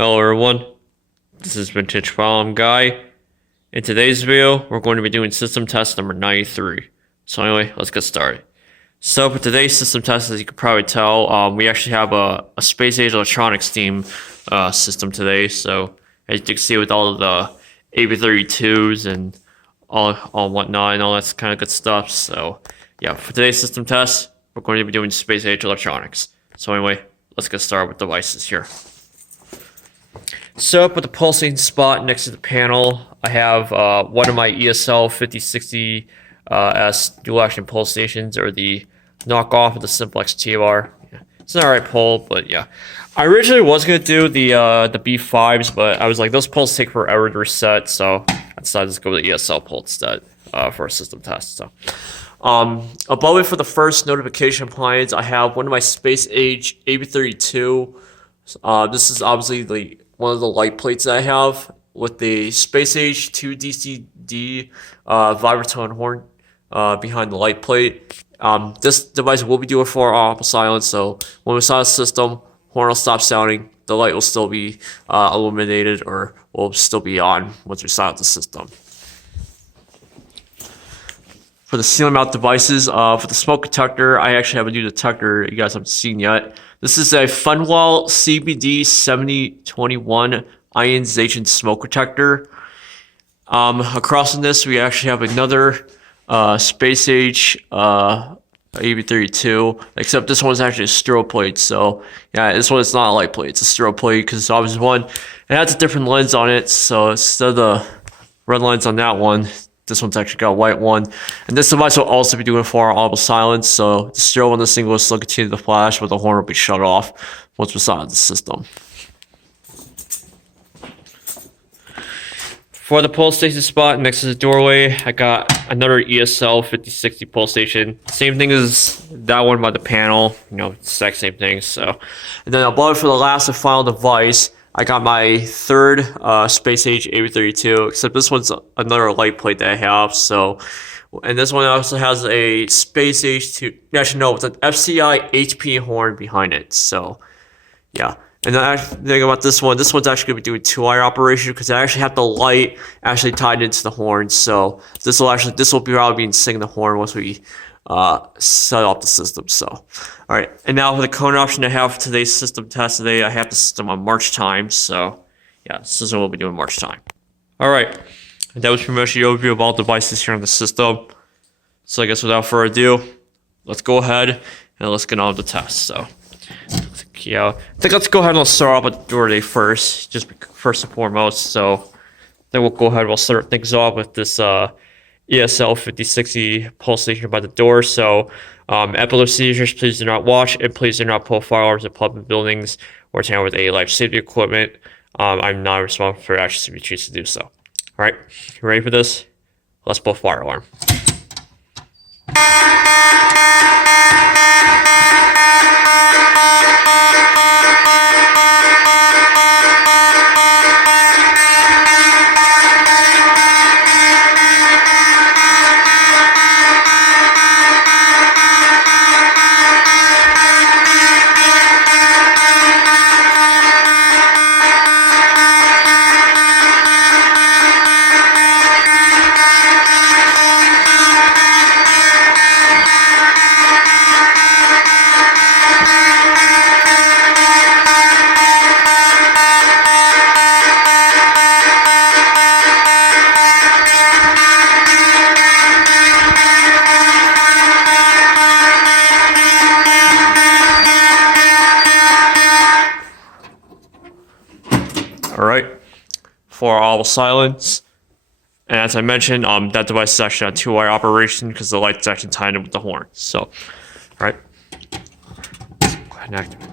Hello everyone, this is Vintage Problem Guy. In today's video, we're going to be doing system test number 93. So anyway, let's get started. So for today's system test, as you can probably tell, we actually have a space age electronics theme system today. So as you can see with all of the AB32s and all whatnot and all that kind of good stuff. So yeah, for today's system test, we're going to be doing space age electronics. So anyway, let's get started with devices here. So up at the pulsing spot next to the panel, I have one of my ESL 5060 S dual action pulse stations, or the knockoff of the Simplex TR. Yeah, it's an alright pull, but yeah. I originally was gonna do the B5s, but I was like, those pulls take forever to reset, so I decided to go with the ESL pull instead for a system test. So above it for the first notification appliance, I have one of my space age AB32. This is obviously one of the light plates that I have with the Space Age 2 DCD vibratone horn behind the light plate. This device will be doing 4-hour silence, so when we silence the system, horn will stop sounding, the light will still be illuminated or will still be on once we silence the system. For the ceiling mount devices, for the smoke detector, I actually have a new detector you guys haven't seen yet. This is a fenwal CBD 7021 ionization smoke detector. Across from this, we actually have another space age AB32, except this one's actually a strobe plate. So yeah, this one is not a light plate; it's a strobe plate because obviously one, it has a different lens on it. So instead of the red lens on that one, this one's actually got a white one. And this device will also be doing 4-hour audible silence, so the strobe on this thing will still continue to flash, but the horn will be shut off once we silence the system. For the pulse station spot next to the doorway, I got another ESL 5060 pulse station. Same thing as that one by the panel, exact same thing. So, and then above for the last and final device, I got my third space age AB32, except this one's another light plate that I have. So, and this one also has a space age 2. Actually, no, it's an FCI HP horn behind it. So, yeah. And the thing about this one's actually going to be doing 2-wire operation because I actually have the light actually tied into the horn. So this will be probably being singing the horn once we set up the system. So, all right. And now for the cone option I have for today's system test today, I have the system on March time. So yeah, the system will be doing March time. All right. And that was pretty much the overview of all devices here on the system. So I guess without further ado, let's go ahead and let's get on with the test. So yeah, I think let's go ahead and let's start off with the doorway first, just first and foremost. So then we'll go ahead and we'll start things off with this ESL 5060 pulse station by the door. So epilepsy seizures, please do not watch, and please do not pull firearms in public buildings or tamper with any life safety equipment. I'm not responsible for actions if you choose to do so. All right, you ready for this? Let's pull fire alarm. All right, 4-hour audible silence. And as I mentioned, that device is actually on 2-wire operation because the light's actually tied in with the horn. So, all right, go ahead and activate.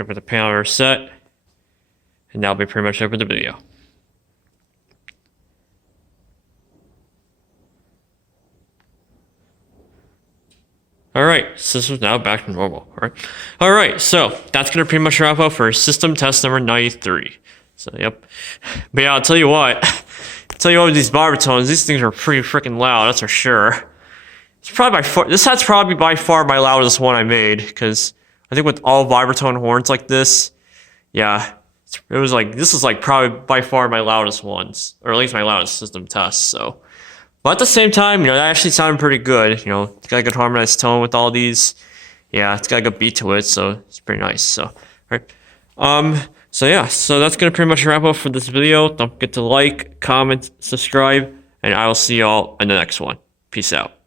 wait for the panel to reset. And that'll be pretty much it for the video. Alright, system's now back to normal. Alright, so that's gonna pretty much wrap up for system test number 93. So yep. But yeah, I'll tell you what. With these vibratones, these things are pretty freaking loud, that's for sure. It's probably by far, this has probably by far my loudest one I made, because I think with all vibratone horns like this, yeah, it was like, this is like probably by far my loudest ones, or at least my loudest system test, so. But at the same time, that actually sounded pretty good, it's got a good harmonized tone with all these. Yeah, it's got a good beat to it, so it's pretty nice, so. Alright. So yeah, so that's gonna pretty much wrap up for this video. Don't forget to like, comment, subscribe, and I will see y'all in the next one. Peace out.